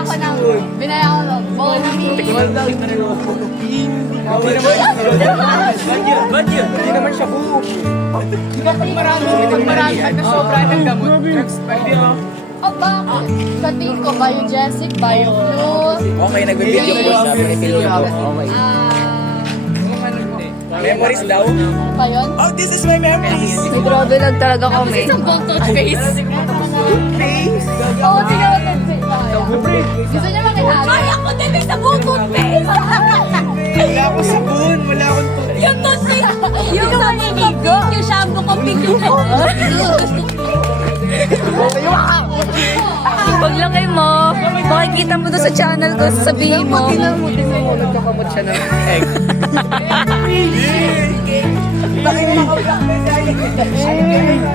ako ng, binaya ako ng Bonnie. Hindi naman siya buo. Pag marami ka na sobra ng gamot, drugs pa rin. Oh, bakit? Sa tingin ko, biogesic, bioflu, Okay, nagbibideo po sa pinipil niyo po. Okay. Memories daw? pa yun? Oh, this is my memories! May grabe lang talaga kami. Isang buong toothpaste. Face! Oo, sige ako toothpaste. Gusto niya makihari? Kaya ko din sa buong toothpaste. Wala akong sabon, wala akong toothpaste. Yung toothpaste, yung naniligo. Yung shampoo ko, pink yung Pag lagay mo, makikita mo doon sa channel ko, sabihin mo. Tingnan mo, nagkakamot siya ng egg.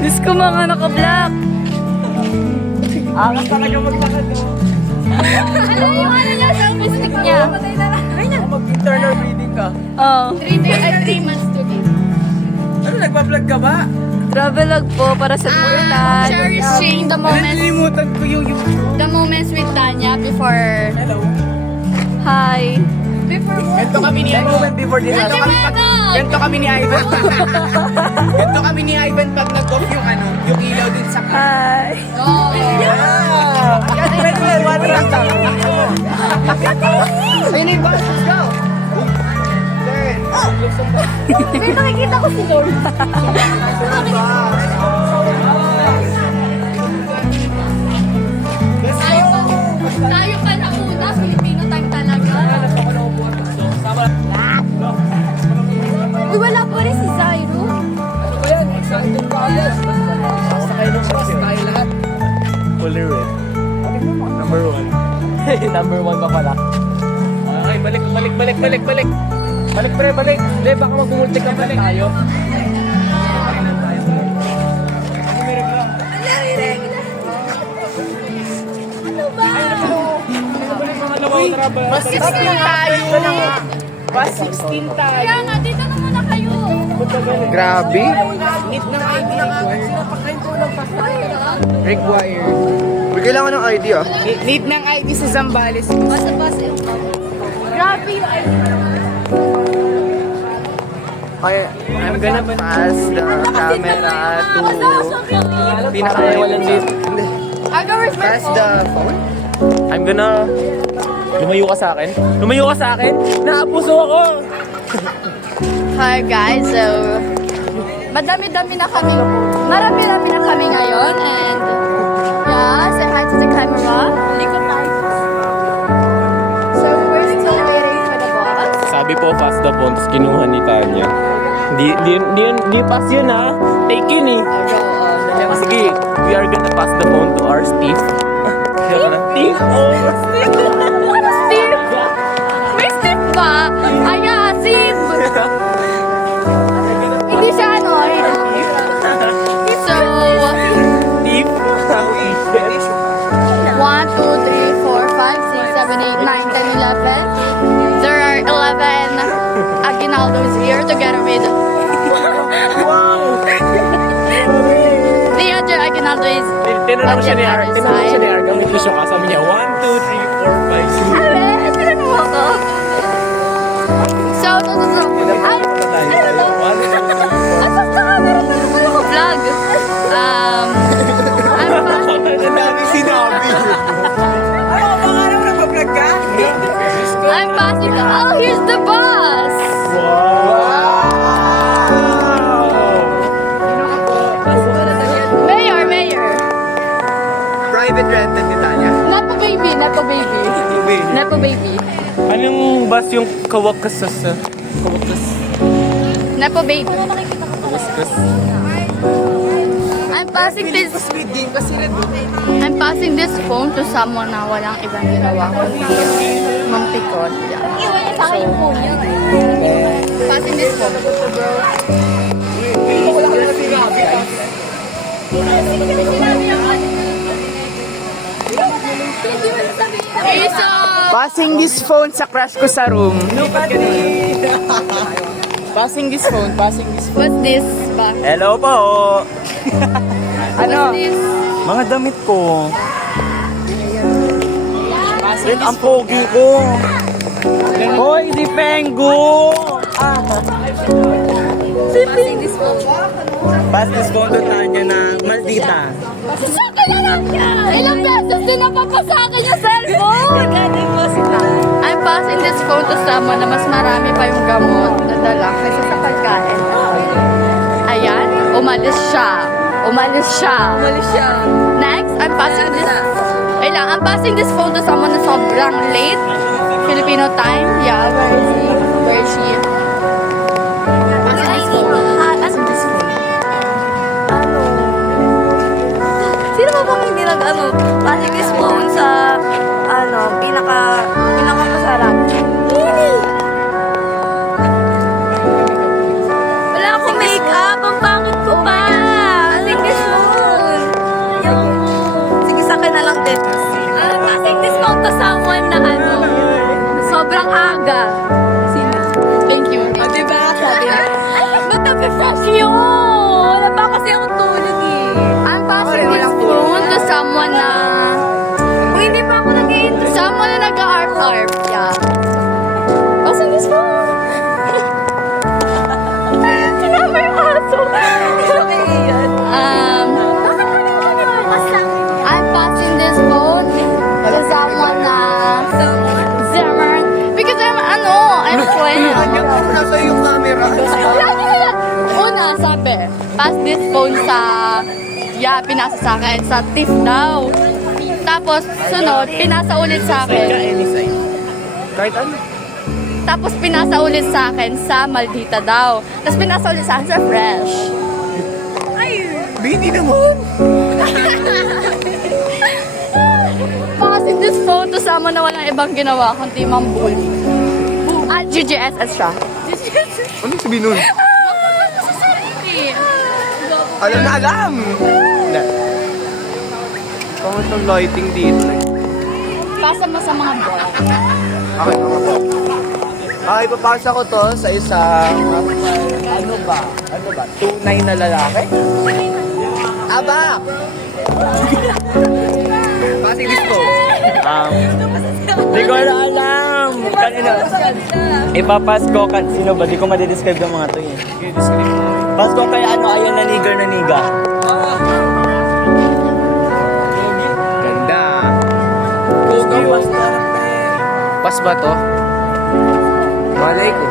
Diyos ko mga naka-black. Angas talaga maglakad, no? Ano yung ano niya, selfie stick niya? Mag-internal breathing ka. Oh, 3 months to be. Ano, nagpa-vlog ka ba? travelog po para sa Bhutan. Cherishing the moments, Nalilimutan ko yung YouTube. the moments with Tanya before, Hello. Hi. before what? Ganto kami ni Ivan before this. Ganto kami ni Ivan. Ganto kami ni Ivan pag nag-off yung ano, yung ilaw dun sa Hi. Oh. Yeah! Well, what lang tayo? Ayun yung boss, let's go! May nakikita ko si Lord. Tayo pa na una, Filipino time talaga. Uy, wala pa rin si Zairo. Fully red. Number 1. Number 1 pa pala. Okay, balik. Balik pre, balik. Hindi, baka mag-multi ka balik. Tayo. Uy, mas 16 tayo. Mas 16 tayo. Kaya nga, dito na muna kayo. Grabe. Need ng ID. Required. May kailangan ng ID ah. Need ng ID sa Zambales. Basta yung grabe yung Okay, I'm gonna pass the camera to Pinakawalan dito. pass the phone. I'm gonna... Lumayo ka sa akin? Lumayo ka sa akin? Naapuso ako! Hi guys, so marami-dami na kami ngayon and yeah, say hi to the camera. Likod tayo. So we're still waiting for the boss. Sabi po, pass the phone, tapos kinuha ni Tanya. Di pass yun ha. Take yun eh. Sige, we are gonna pass the phone to our Steve. Steve! Oh! Ano Steve? May Steve ba? Aya, Steve! Hindi siya ano. So, Steve! 1, 2, 3, 4, 5, 6, 7, 8, 9, 10, 11. There are 11 Aguinaldos here together with the other Aguinaldo is Tinanong siya ni Ar. Gamit mo siya ka. Sabi niya, 1, 2, 3, 4, 5, 6. Abe, tinan mo ako. So. Ay, ano to? Ay, basta ka, meron na naman ako vlog. I'm passing. Ang dami sinabi. Ano, baka naman nag-vlog ka? I'm passing. Oh, here's the bus. Mayor. Private rented ni Tanya. Nepo baby. Anong bus yung kawakas sa... Kawakas? Nepo baby. Speed game kasi rin. I'm passing this phone to someone na walang ibang ginawa ko. Mampikot. Yeah. Iwan niya sa akin yung phone niya. Passing this phone. Wala ka na sinabi. Okay, so... Passing this phone sa crush ko sa room. Passing this phone. What's this ba? Hello po! Ano? What's this? Mga damit ko. Friend, ang pogi ko. Hoy, si Pengu! Passing this phone. Pass this phone to Tanya na maldita. Sakin na lang niya! Ilang beses din napapasakin yung cellphone! Galing mo si Tanya. I'm passing this phone to someone na mas marami pa yung gamot na dala kaysa sa pagkain. Ayan, umalis siya. Umalis siya. Umalis siya. Next, I'm passing this... Wait lang, I'm passing this phone to someone na sobrang late. Filipino time. Yeah, where is he? Where is she? Passing this phone. Passing this phone. Sino ba bang hindi passing this phone sa, pinaka-masarap? Wala akong make-up. Ang pangit ko pa. Passing this phone. Sige, sa akin na lang din. Passing this phone to someone na sobrang aga. Sino? Thank you. Diba? Sabi na. Ba't nape-fresh yun? Wala pa kasi akong tulog eh. I'm passing this phone to someone na... Kung hindi pa ako nag-i-intro. Someone na nag-arp-arp. Yeah. Passing this phone. Sinama yung aso. I'm passing this phone to someone na... Zimmer. Because I'm 20. Nasa yung camera. Lagi na yan. Una, sabi, pass this phone sa... Yeah, pinasa sa akin sa tip daw. Tapos, sunod, pinasa ulit sa akin. Kahit ano. Tapos, pinasa ulit sa akin sa maldita daw. Tapos, pinasa ulit sa akin sa fresh. Hindi naman. Passing this phone to someone na walang ibang ginawa kundi mambully. At GGSS siya. Anong sabihin nun? Sa sarili. Alam na alam! Pangit ng lighting dito. Pasa mo sa mga boy. Okay, mga po. Ipapasa ko to sa isang... Ano ba? Tunay na lalaki? Aba! Passing this phone. Di ko na alam. Kanina. Ipapas ko sino ba? Di ko madidescribe yung mga to eh. Pas ko kay ayan na niga. Ganda. Pas ba to? Malay ko.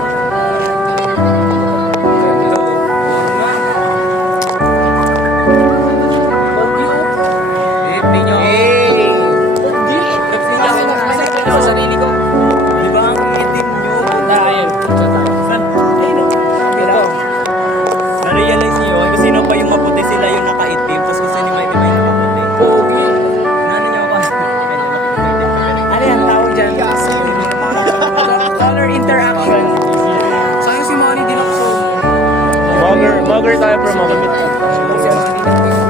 Na-realize niyo, kung sino pa yung maputi sila yung nakaitim, tapos kung sino yung maitim ay nakaputi. Pogi! Nano niyo ba? Ano yan, tawag dyan? Color interaction. Saan si Manny din ako so? Vlogger tayo for mga gamit.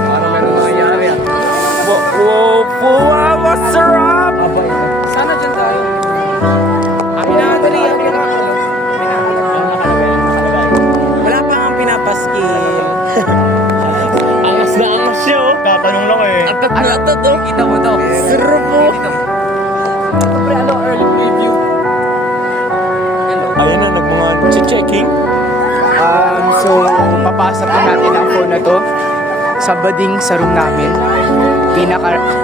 Ano meron nangyayari ah? Wow, masarap! Sana dyan tayo. Aminadari yan. Wala pa nga pinapaskil. Angas na angas siya oh. Tatanong lang eh. Ano to? Kita mo to. Sarap mo. Pre, ano, early preview. Ayun na, nagmanga checking. So, papasok po natin ang phone na to sa bading sa room namin.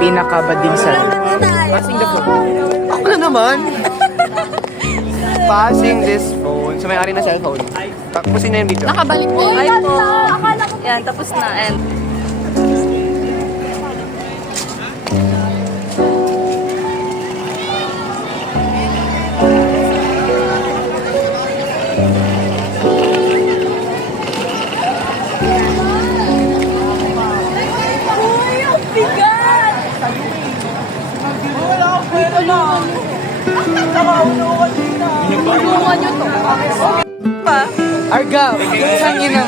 Pinaka-bading sa room. Passing the phone. Ako na naman. Passing this phone. So, may-ari na cellphone. Tapusin na yung video. Nakabalik po. Ay po. Yan, tapos na. And Arga! Saan yun na?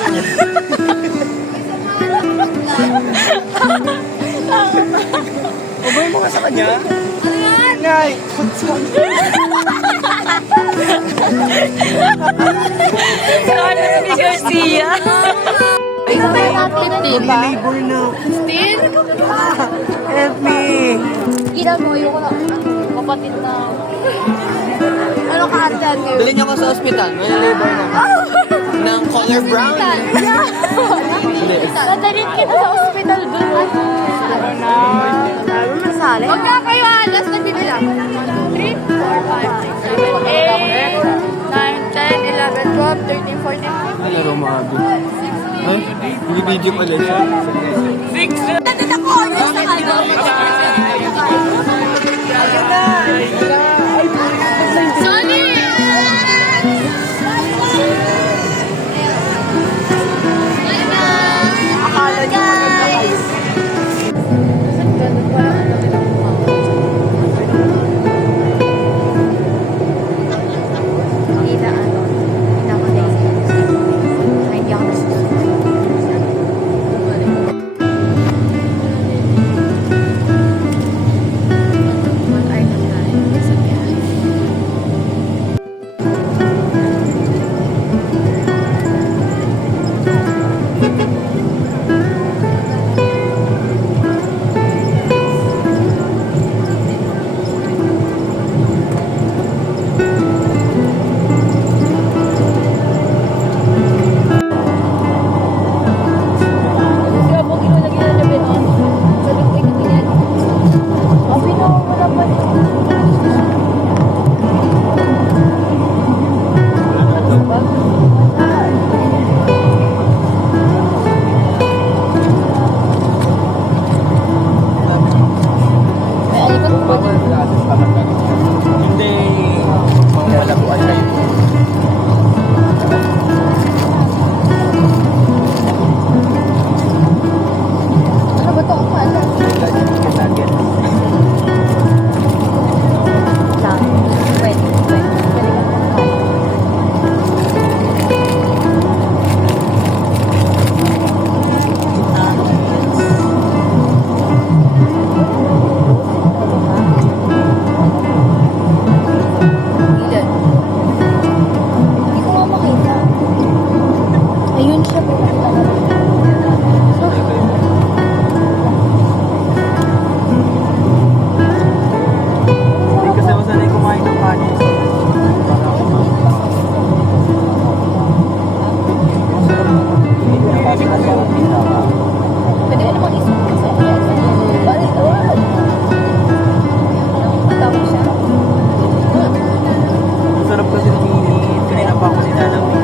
Ubay mo ka sa kanya? Ngay! ni Garcia. Ito ba yung activity ba? Labor na. Still? Help me! Ira mo, yung kapatid na. Ano ka ate? Dali niyo ako sa ospital. May labor na. Ng color brown. Nadalhin kita sa hospital doon. Masali? Huwag na kayo alas na binila. 3, 4, 5, 6, 7, 8, 9, 10, 11, 12, 13, 14, 15. Laro mga abi. Ay, hindi video pala siya. Nandito ako! Yung sa ano? Sorry! Akala niyo maganda kayo. Kita ano, kita ko din. Kaya hindi ako nasusunod. What are the plans sa biyahe? Kasi ako ginulagi na namin ako. Sabi ko ikaw yan. Sabi na ako wala pa rin. May ano ba ba? Hindi. Malabuan kayo. Ano ba ito? Ang pala? Ilan? Hindi ko nga makita. Ayun siya. Pinakita na lang. Hindi kasi ako sanay kumain ng kanin. Pwede ka naman isip ko sa kanya. Bakit? Matama siya. Ang sarap kasi ng init. Kanina pa ako sinalamig.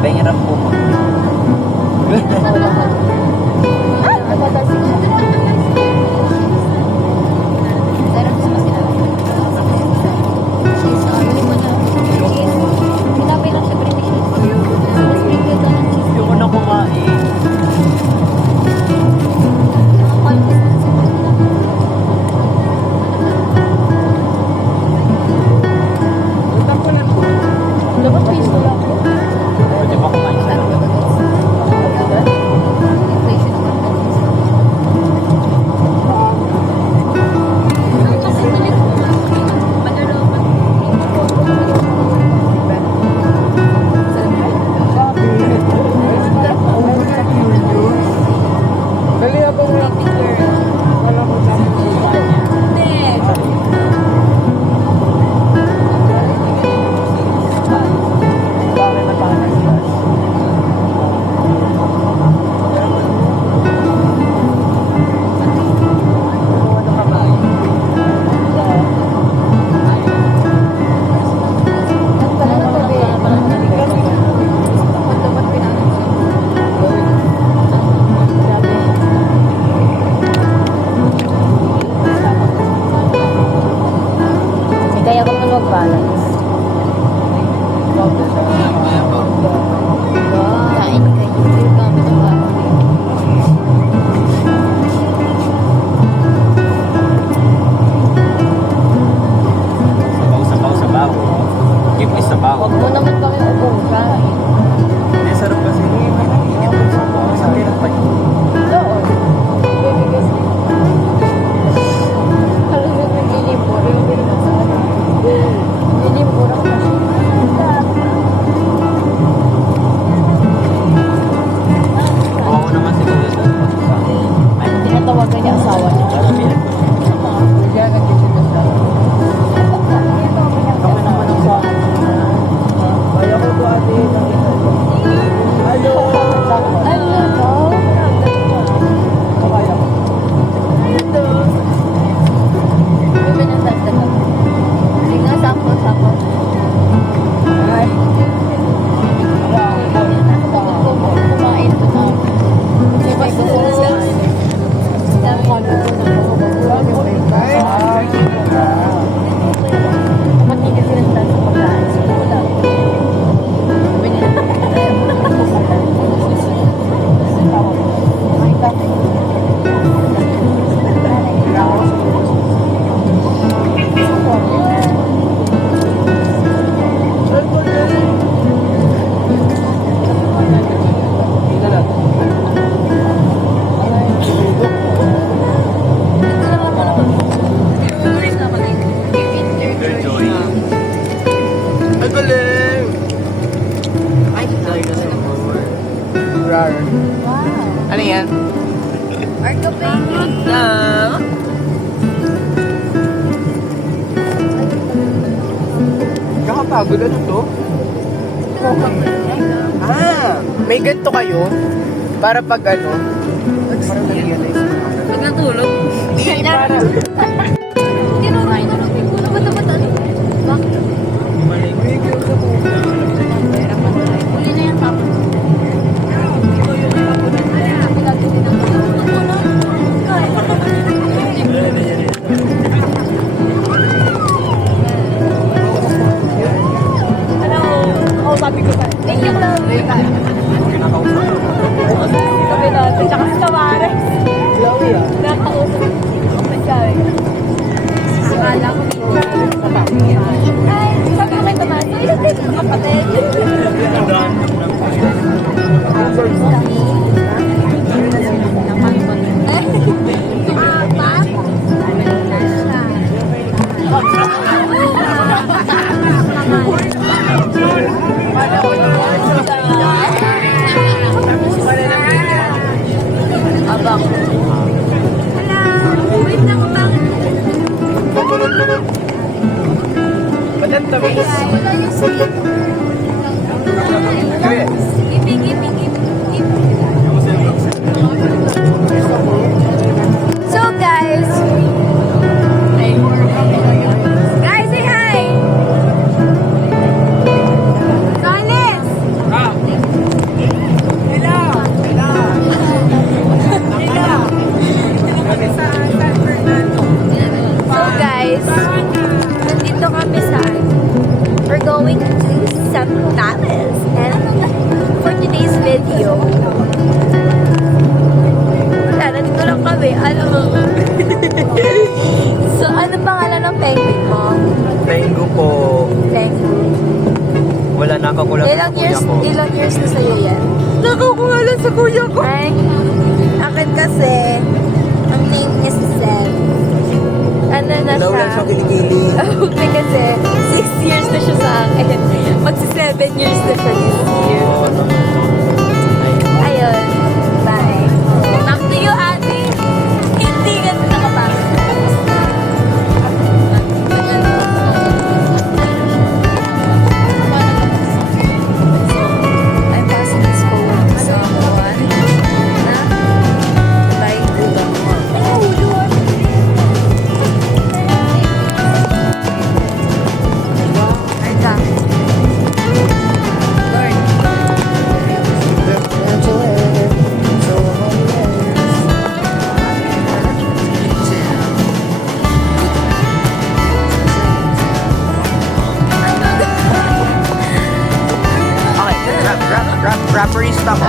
Mahirap po mo. Nagtatasik siya. Sarap sa masinabi. Cheese. Bili mo na. Cheese. Pinapay lang siya British cheese. Sprinkle ka ng cheese. Hindi ko na kumain. Dapat piso lang po. Pwede ba kumain sa loob? Inflation naman. Kasi malit ko lang. Manalaman. Dali ako nga. Wala ko sa bakit natangas siya? Kaya ko man mag-balance. Kain kayo. Gamit ang balance. Sabaw. Give me sabaw. Huwag mo naman kami ubusan. Hindi, sarap kasi. Sabi ng pag... Doon. Halos nag-inipor. Yung binasa. Nakakapagod ano to? May ganito kayo para pag ano, para na-realize. Pag natulog. Hindi, para. Tinulog. Ba't ano? Bakit? Uli na yan, Papa. Sabi ko tayo. Thank you, love. Sabi natin, tsaka sa Tamares. Chloe ah. Nakausap. Sabi. Akala ko ay, sabi ko kay Tamares, ilan din ang kapatid? Abang. Wait lang, bakit? Ba't ang tamis? Wala yung sleep. Give. So guys, say hi. Ronis. So guys, nandito kami sa we're going to San Palace and for today's video wala, nandito lang kami, ano so ano pangalan ng penguin mo? Pengo po. Penguin. Wala nakakulang Ilang years na sa'yo yan? Nakakulang sa kuya ko. Ay, akin kasi ang name is Zen. Ano na Hello lang siya? sa kilikili. Okay, kasi 6 years na siya sa akin. Magsi 7 years na siya this year. Ayun. Bye. Back to you, Ate. Hindi ka na nakapasok. I'm passing this forward to someone na by Google. Arta. Lord. Okay, rapperista ko.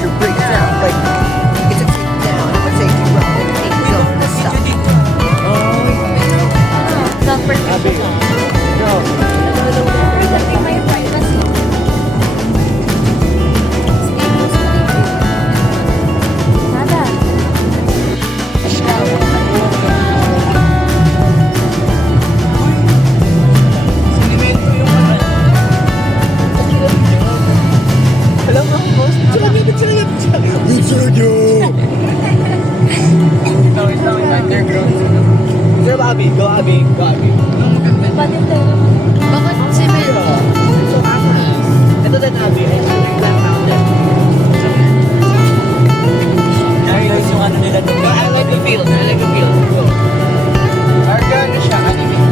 Your breakdown, like, it's a breakdown, I'm gonna take you round and take you over the stuff. Protecting my privacy. Nada. Alam mo, most Sir Bobby, go Abby. Pati tayo. Bakit si Mel? Ito din Abby. Guys, yung ano nila doon. I like the feel. Go. Arga na siya, anime.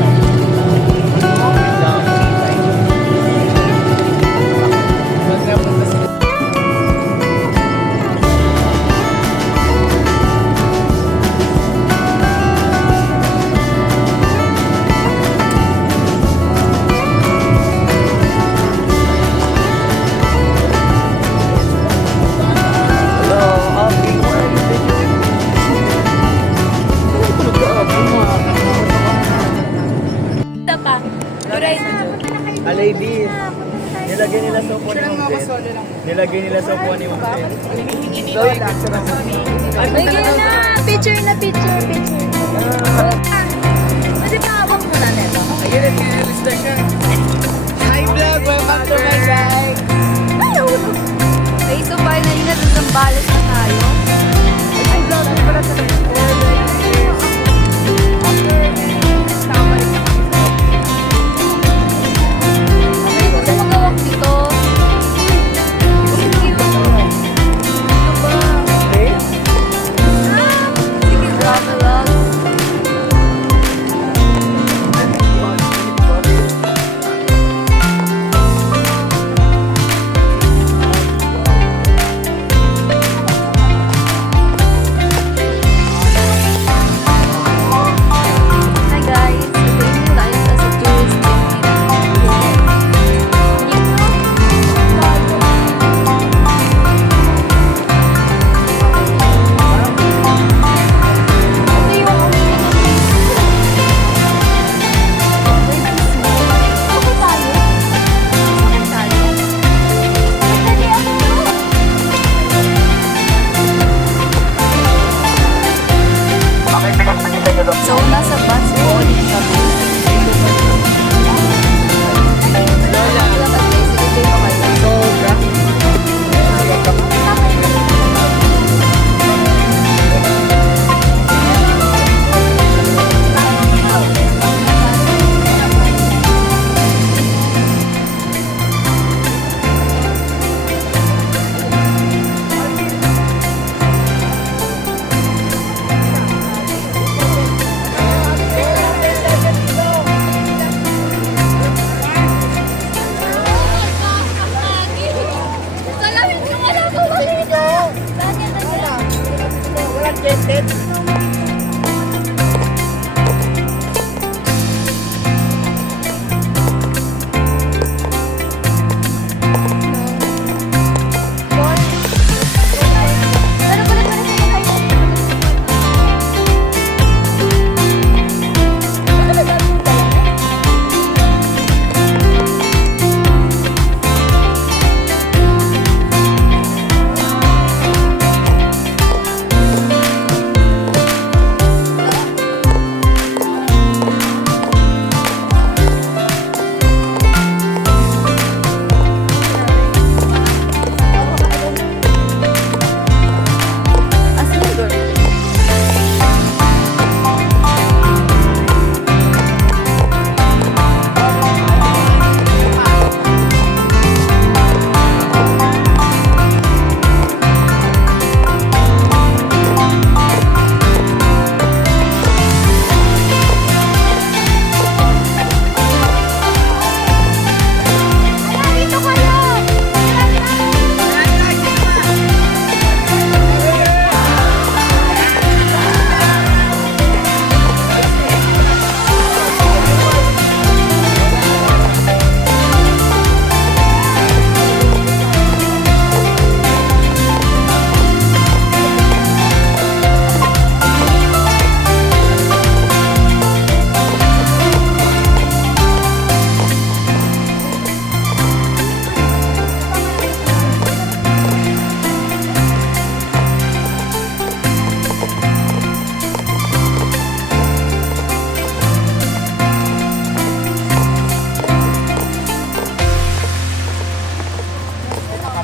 Ito pa. Alright. Ladies, nilagay nila sa upo ni Ma'am Zen. Nilagay nila sa upo ni Ma'am Zen. Ay, ganyan na. Picture. Pwede pa hawak mo na nito. Ayun, nililista siya. Hi vlog, welcome to my vlog. Hello. Okay, so finally natutambales na tayo. Ay, vlog. Ano pala sa excited. Pero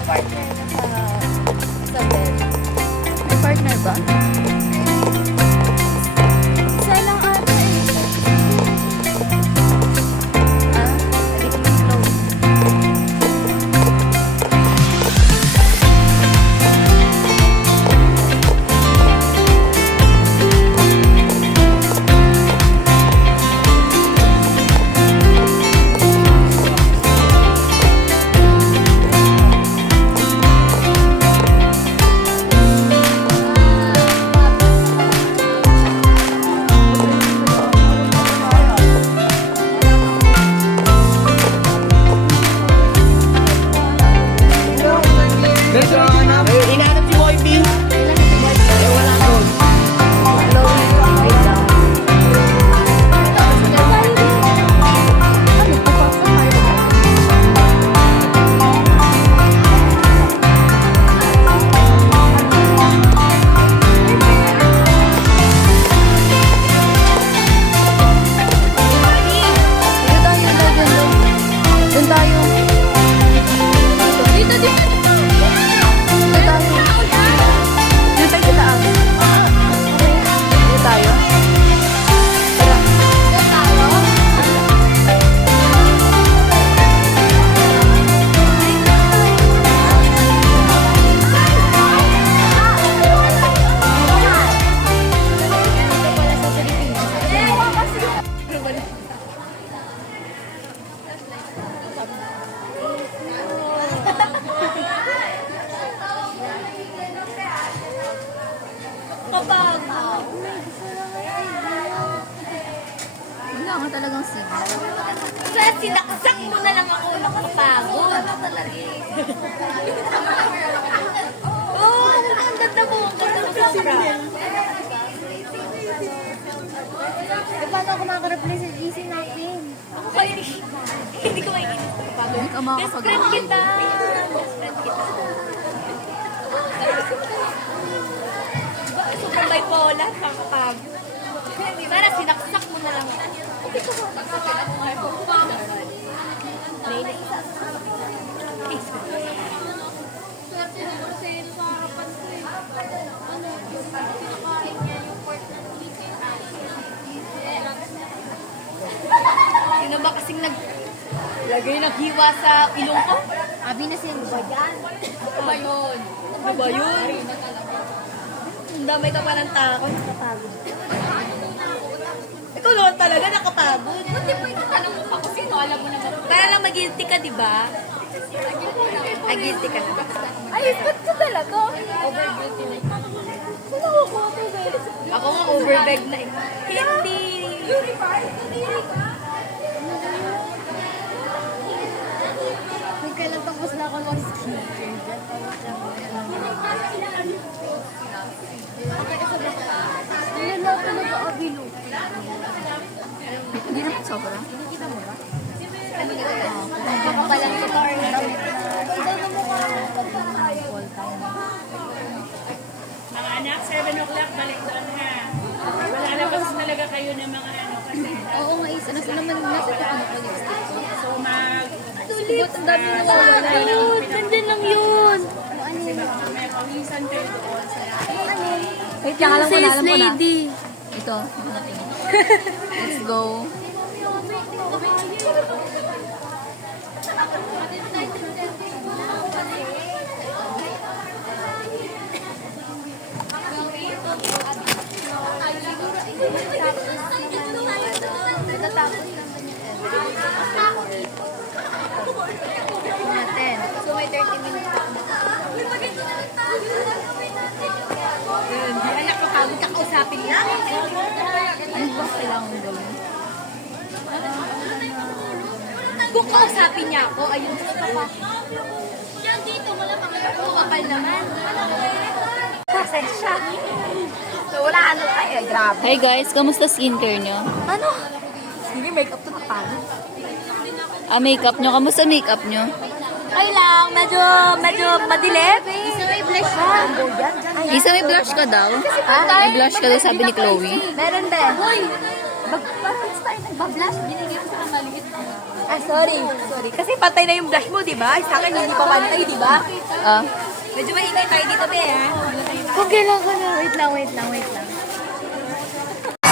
kulit mo na sa mga sa bed. May partner ba? Isa lang ata eh. Ah, hindi ko mag-flow. Hinahanap si Boy B. Eh, wala doon. Doon tayo. Dito, dito. Dito tayo. Dito tayo sa taas. Dito tayo. Tara. Dito tayo. Kapag. Wala nga talagang signal. Kaya sinaksak mo na lang ako nakapagod. Oo, ang ganda mo. Ang ganda mo sobra. Paano ako makaka-reply sa GC natin? Ako kayo hindi ko maiinis. Hindi ka Best friend kita. Best friend kita. Sobrang bipolar, nakakapagod. Para sinaksak mo na lang. Okay ko. Sino ba kasing naglagay ng hiwa sa ilong ko? Abi na siya ba yan? Ano ba yun? Ano ba yun? Ang damay ka pa ng tao, nakapagod. Ikaw naman talaga nakapagod. Buti po yung tanong mo pa kung sino, alam mo naman. Kaya lang mag-guilty ka, di ba? Ay, guilty ka na. Ay, ba't ka talaga? Over guilty na. Sino ko? overbeg na eh. Hindi. Kung kailan tapos na ako mag-skincare. Hindi na ako nag-aabilo. Hindi naman sobra. Baka palang kita or Mga anak, 7 o'clock, balik doon ha. Wala na kasi talaga kayo ng mga ano kasi. Oo nga, isa. Nasa naman nasa ito ano ko lipstick ko. So mag... Sulit, ang dami na wala yun. Nandun lang yun. Kasi may pawisan kayo doon sa... Wait lang, alam ko na, alam ko na. lady. Ito. Let's go. Natatapos natin. So may 30 minutes pa. Hindi, anak ko, kagod ka kausapin niya. Ano ba kailangan gawin? Kung kausapin niya ako, ayun sa pa. Yan dito, wala pa kayo. Kapal naman. Pasensya. So, wala ano tayo. Grabe. Hey guys, kamusta skincare nyo? Ano? Sige, makeup to nakapagod. Makeup nyo. Kamusta makeup nyo? Okay lang, medyo madilim. Isa may blush ka. Isa may blush ka daw. May blush ka daw, sabi ni Chloe. Meron din. Hoy! Parang tayo nagbablush. Binigay ko sa maliit. Ah, sorry. Kasi pantay na yung blush mo, di ba? Sa akin, hindi pa pantay, di ba? Medyo maingay tayo dito, be, ha? Kung kailangan ko na. Wait lang.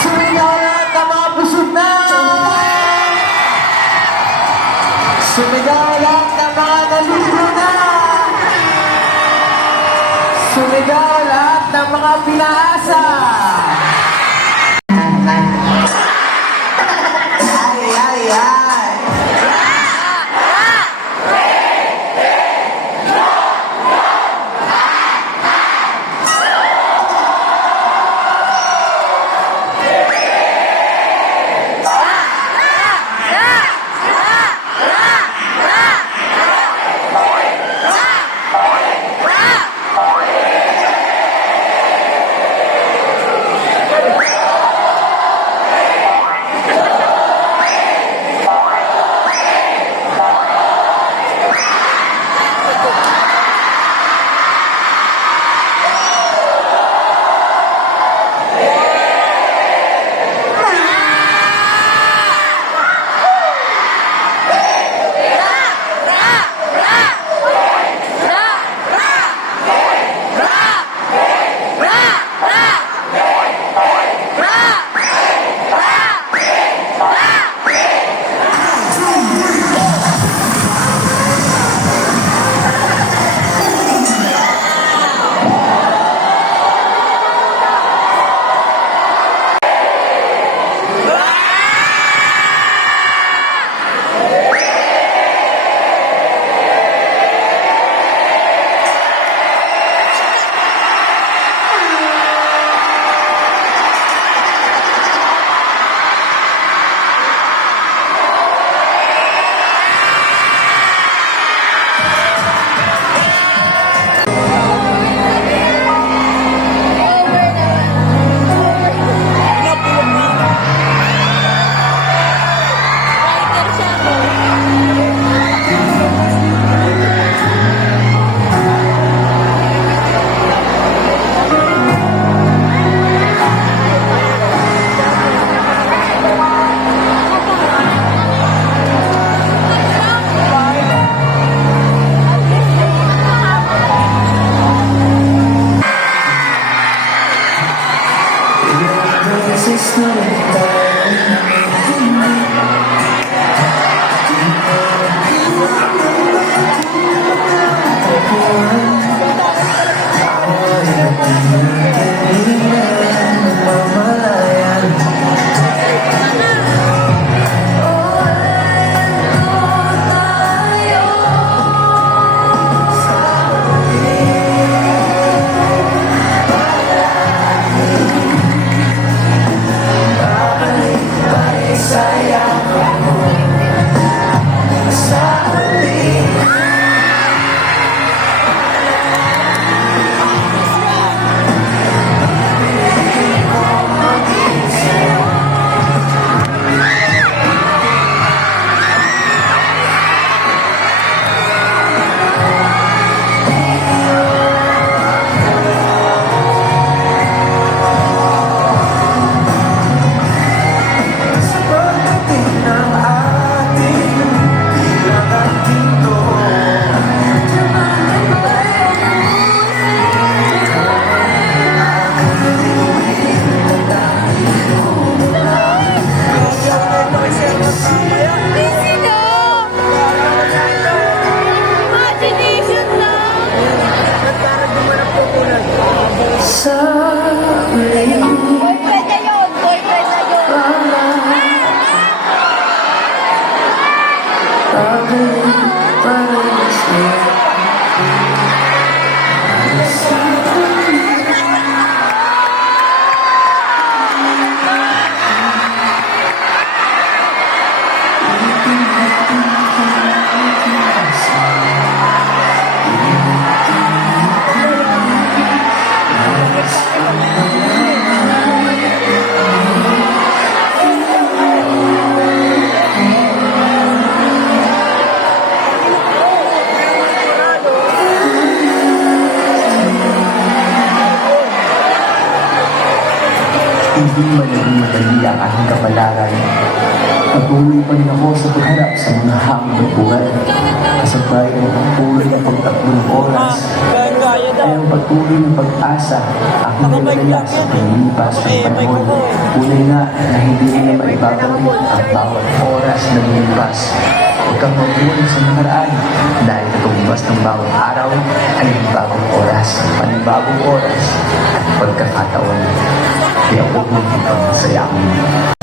Sumigaw lahat ng mga busog na! Sumigaw lahat ng mga naligo na! Sumigaw lahat ng mga pinaasa! Ay! Boyfriend na yun! Boyfriend na yun! Hindi man naging madali ang aking kapalaran. Patuloy pa rin ako sa pagharap sa mga hamon ng buhay. Kasabay ng patuloy na pagtakbo ng oras. Ay ang patuloy ng pag-asa aking nalala sa paglipas ng panahon. Tunay nga na hindi nila maibabalik ang bawat oras na lumipas. Huwag kang mabuhay sa nakaraan dahil katumbas ng bawat araw ay bagong oras, panibagong oras at pagkakataon. Kaya huwag mong ipagmasayakin.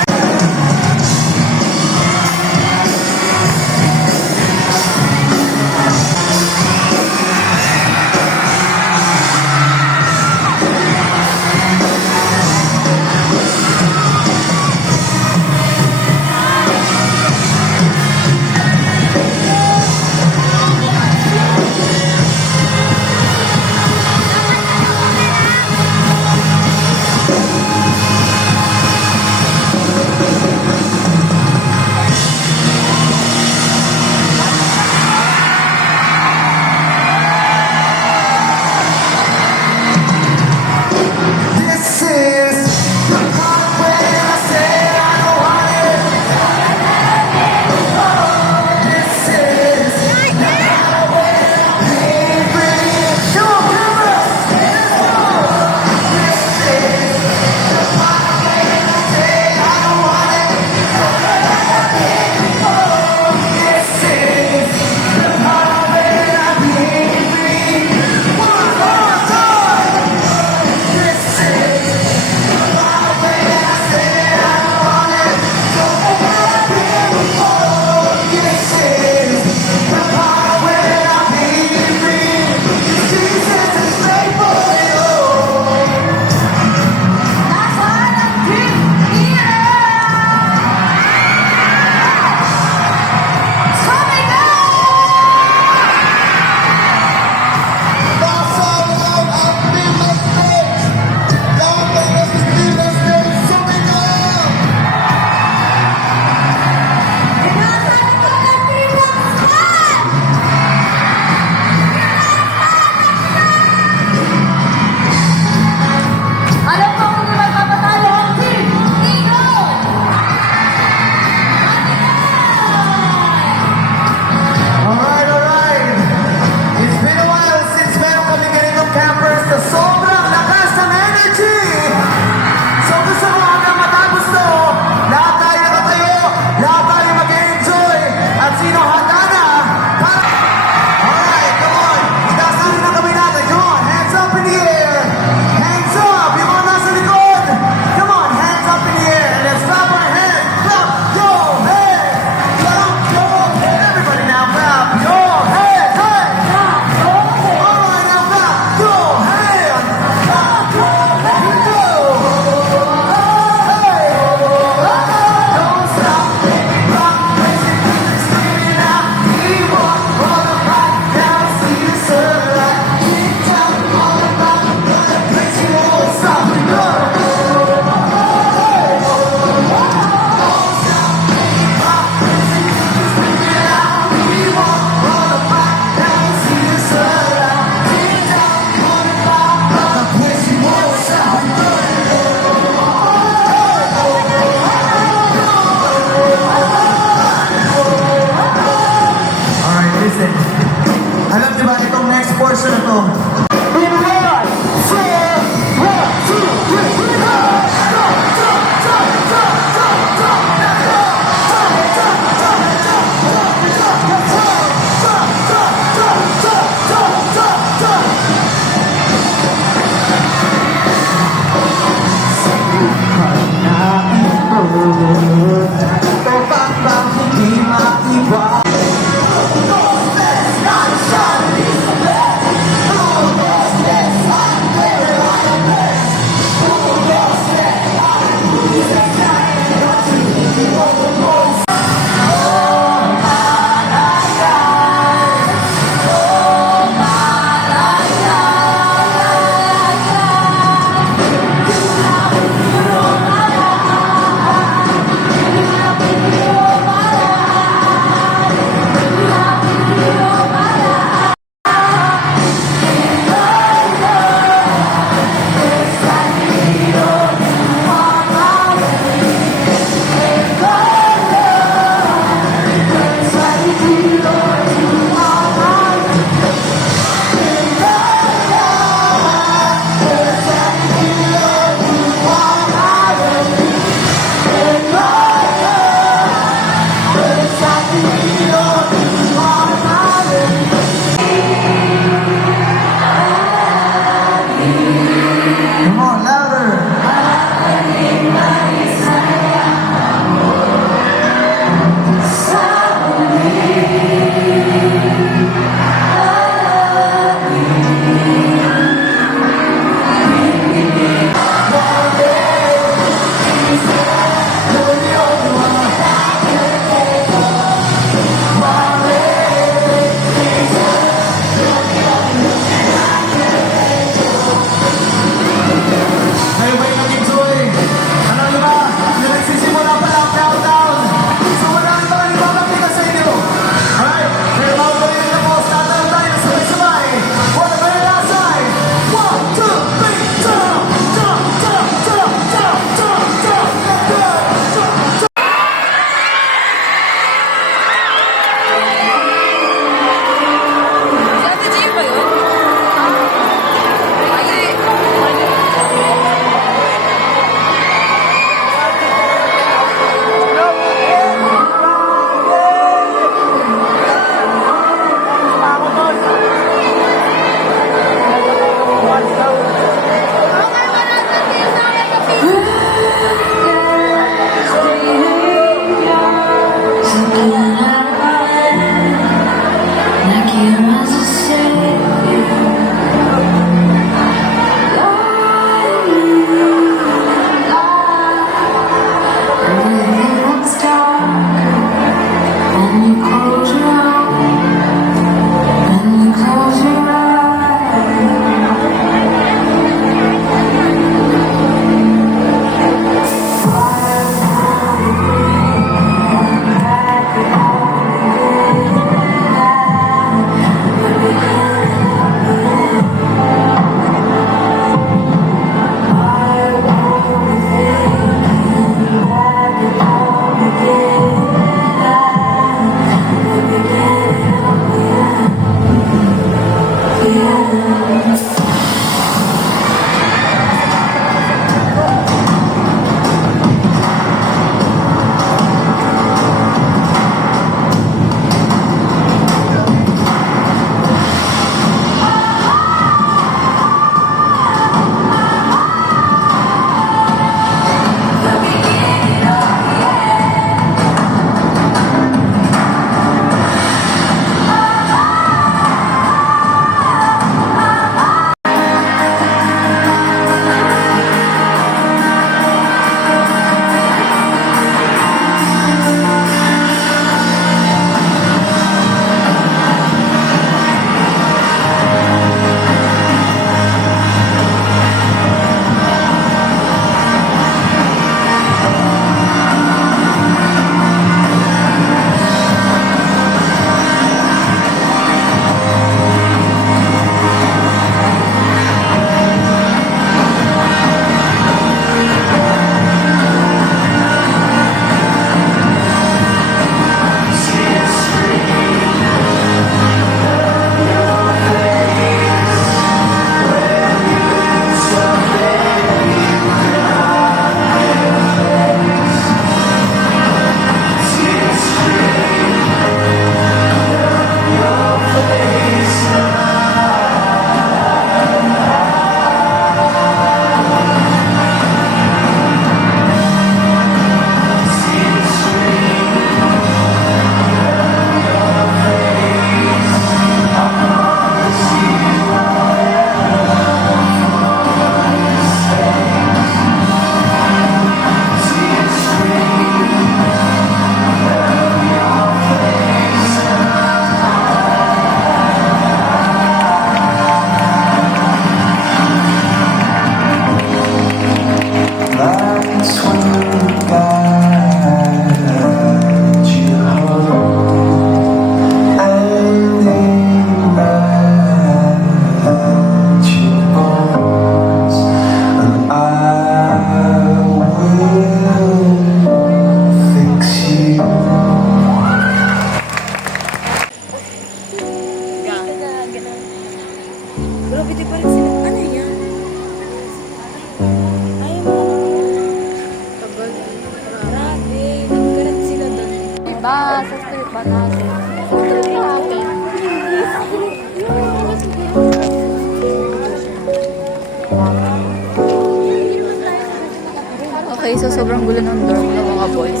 Okay, so sobrang gulo ng dorm ng mga boys.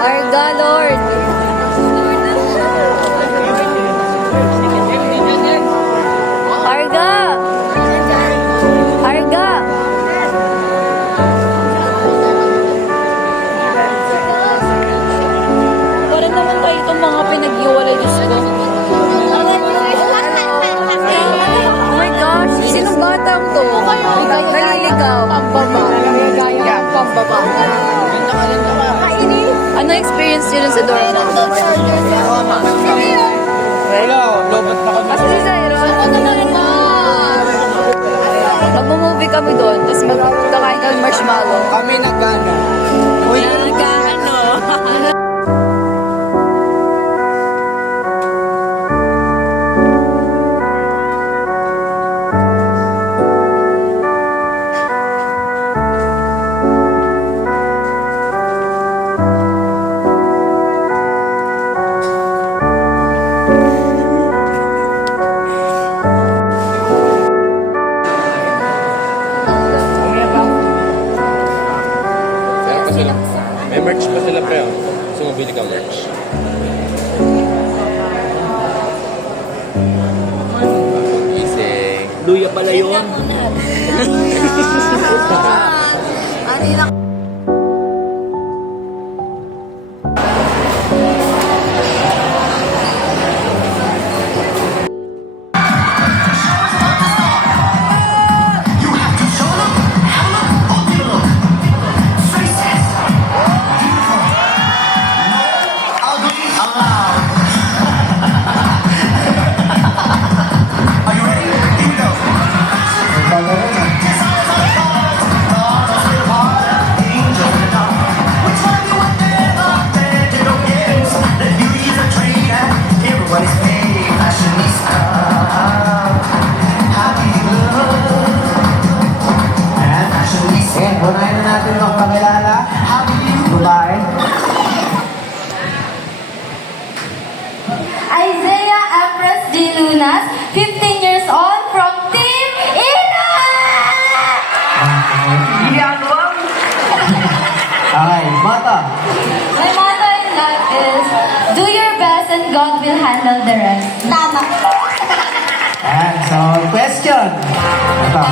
Arga, Lord! Arga! Arga! Para naman kayo itong mga pinag-iwalay, Diyos ko. Oh my gosh, sinong batang to? Naliligaw. Pambaba. Pambaba. Ano experience nyo dun sa dorm? Wala, lobot na kami. Asa si Zyron? Mag-movie kami doon, tapos magkakain kami marshmallow. Kami nagana. Uy, May merch pa sila pre. So, mabili ka merch. Gising. Luya pala yun. Unahin na natin ang pakilala. Babae. Isaiah Empress D. Lunas, 15 years old, from Team Ina! Okay, mata. My motto in life is, do your best and God will handle the rest. Tama. Ayan, so question. Ito.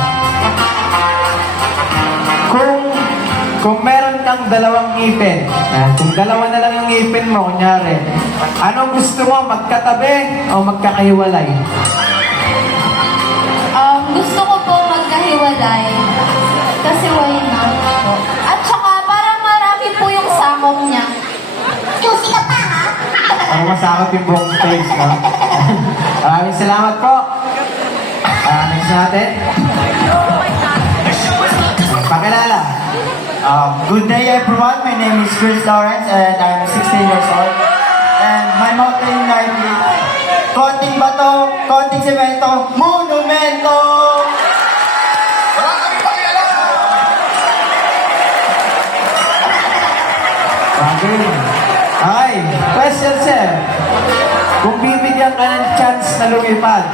Kung meron kang dalawang ngipin, kung dalawa na lang yung ngipin mo, kunyari, anong gusto mo, magkatabi o magkakahiwalay? Gusto ko po magkahiwalay. Kasi why not po? At saka parang marami po yung sakong niya. Juicy ka pa ha? Para masakot yung buong stage, no? Maraming salamat po. Next natin. Pakilala. Good day everyone, my name is Chris Lawrence and I'm 16 years old. And my motto in life is, konting bato, konting semento, monumento! Okay. Okay. Question, sir. Kung bibigyan ka ng chance na lumipad,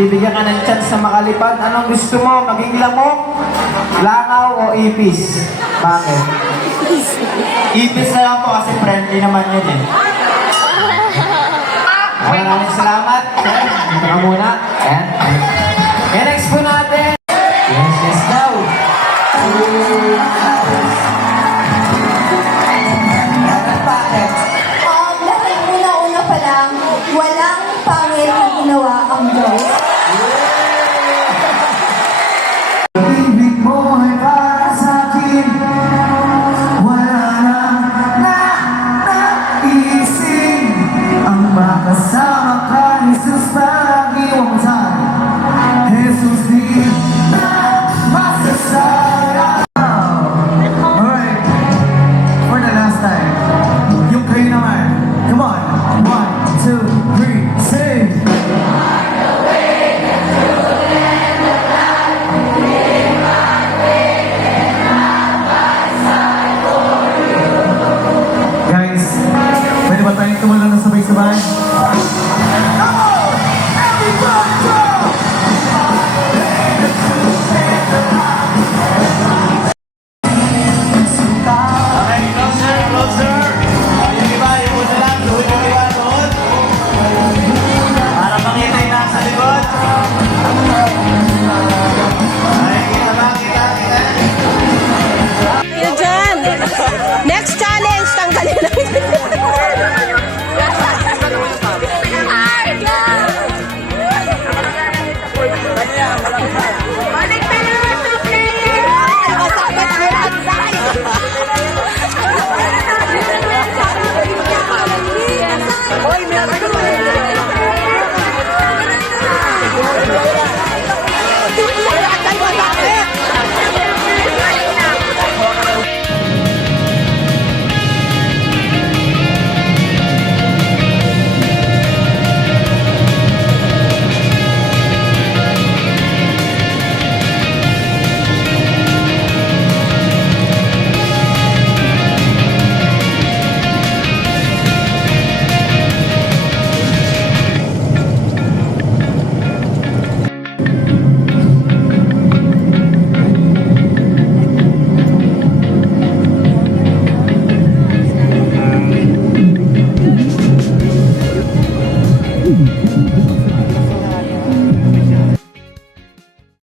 bibigyan ka ng chance na makalipad, anong gusto mo? Maging lamok, langaw o ipis? Bakit? Ipis na lang po kasi friendly naman yun eh. Maraming salamat. Sir, dito ka muna. Ayan. Okay, next po natin. Yes, yes daw. Bakit? Dahil una-una pa lang, walang pangit na ginawa ang Diyos. Ibig mo ay para sa'kin. Wala na naisip ang makasama ka, Jesus, pag-iwang sa'yo. Jesus, di na masasayang. tumalon na sabay-sabay.